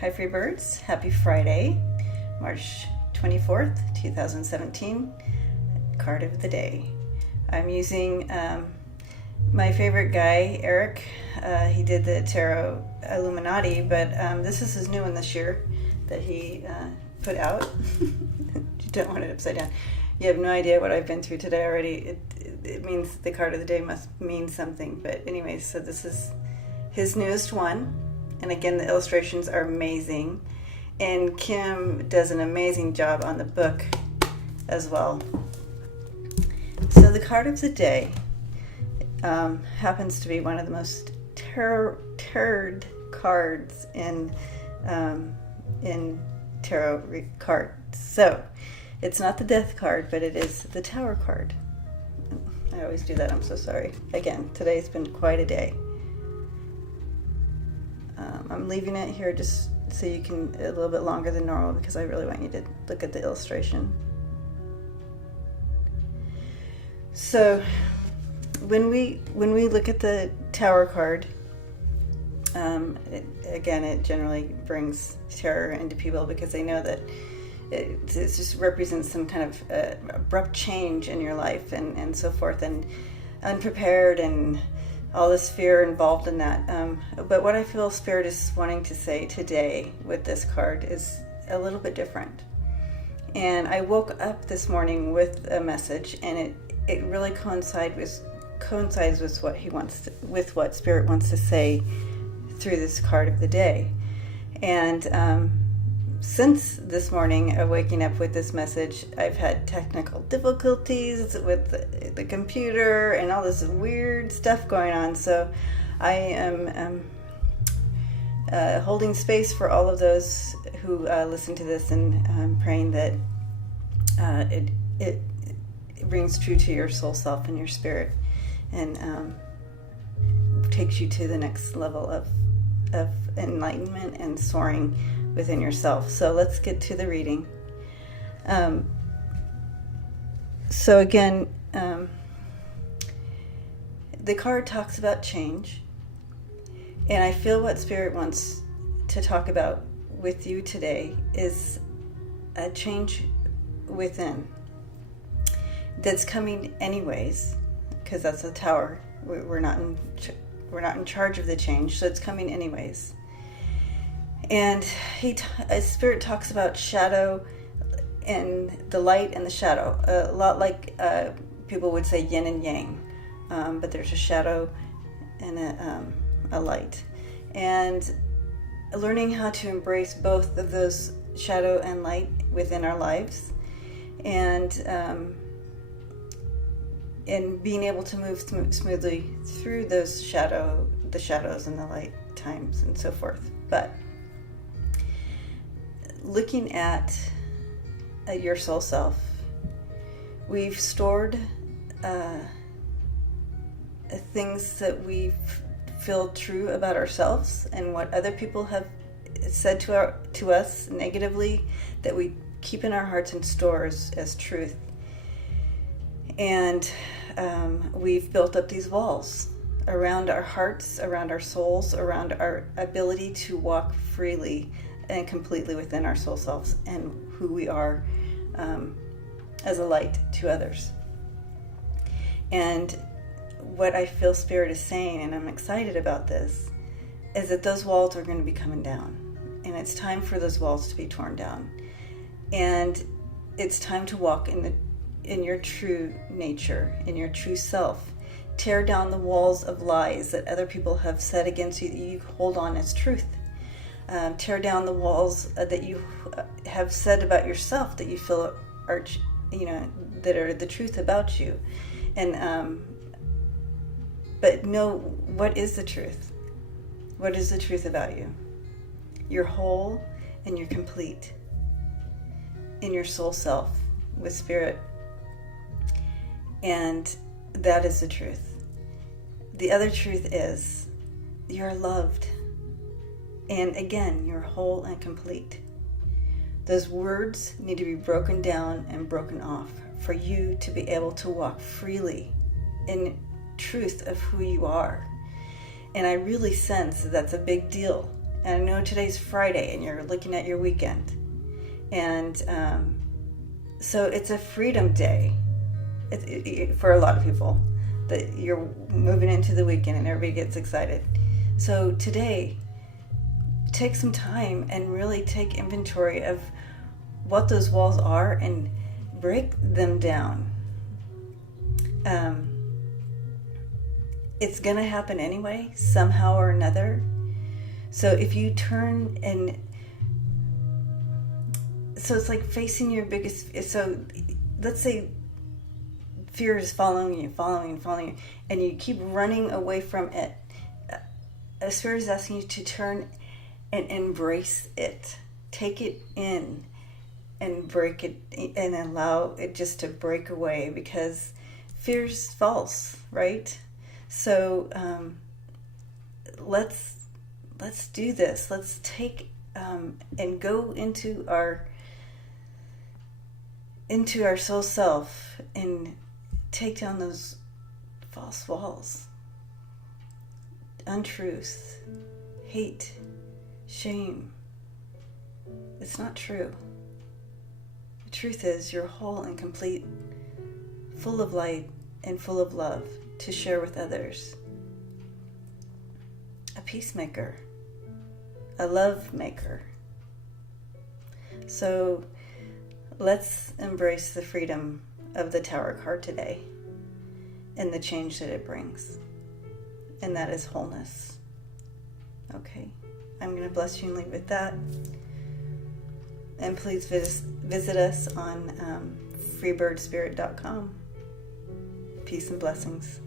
Hi free birds, happy Friday, March 24th, 2017, card of the day. I'm using my favorite guy, Eric. He did the Tarot Illuminati, but this is his new one this year that he put out. You don't want it upside down. You have no idea what I've been through today already. It means the card of the day must mean something. But anyways, so this is his newest one. And again, the illustrations are amazing. And Kim does an amazing job on the book as well. So the card of the day happens to be one of the most tarot cards in tarot cards. So it's not the death card, but it is the Tower card. I always do that, I'm so sorry. Again, today's been quite a day. I'm leaving it here just so you can, a little bit longer than normal, because I really want you to look at the illustration. So when we look at the Tower card, it generally brings terror into people because they know that it just represents some kind of abrupt change in your life and so forth, and unprepared and all this fear involved in that. But what I feel Spirit is wanting to say today with this card is a little bit different. And I woke up this morning with a message, and it really coincides with what with what Spirit wants to say through this card of the day. And since this morning of waking up with this message, I've had technical difficulties with the computer and all this weird stuff going on. So I am holding space for all of those who listen to this, and I'm praying that it rings true to your soul self and your spirit, and takes you to the next level of enlightenment and soaring within yourself. So let's get to the reading. So again, the card talks about change, and I feel what Spirit wants to talk about with you today is a change within that's coming anyways, because that's the Tower. We're not in charge of the change, so it's coming anyways. And Spirit talks about shadow and the light and the shadow, a lot like people would say yin and yang, but there's a shadow and a light. And learning how to embrace both of those shadow and light within our lives, and being able to move smoothly through the shadows and the light times and so forth. But looking at your soul self, we've stored things that we feel true about ourselves and what other people have said to us negatively, that we keep in our hearts and stores as truth. And we've built up these walls around our hearts, around our souls, around our ability to walk freely and completely within our soul selves and who we are as a light to others. And what I feel Spirit is saying, and I'm excited about this, is that those walls are going to be coming down. And it's time for those walls to be torn down. And it's time to walk in your true nature, in your true self. Tear down the walls of lies that other people have said against you that you hold on as truth. Tear down the walls that you have said about yourself that you feel are, that are the truth about you. And but know, what is the truth? What is the truth about you? You're whole and you're complete in your soul self with Spirit. And that is the truth. The other truth is you're loved. And again, you're whole and complete. Those words need to be broken down and broken off for you to be able to walk freely in truth of who you are. And I really sense that that's a big deal. And I know today's Friday and you're looking at your weekend. And so it's a freedom day for a lot of people, that you're moving into the weekend and everybody gets excited. So today, take some time and really take inventory of what those walls are and break them down. It's going to happen anyway, somehow or another. So if you turn and... So it's like facing your biggest... So let's say fear is following you, and you keep running away from it. A spirit is asking you to turn and embrace it. Take it in and break it and allow it just to break away, because fear's false, right? So let's do this. Let's take and go into our soul self and take down those false walls. Untruth, hate, shame. It's not true. The truth is you're whole and complete, full of light and full of love to share with others. A peacemaker, a love maker. So let's embrace the freedom of the Tower card today and the change that it brings. And that is wholeness. Okay, I'm going to bless you and leave with that. And please visit us on freebirdspirit.com. Peace and blessings.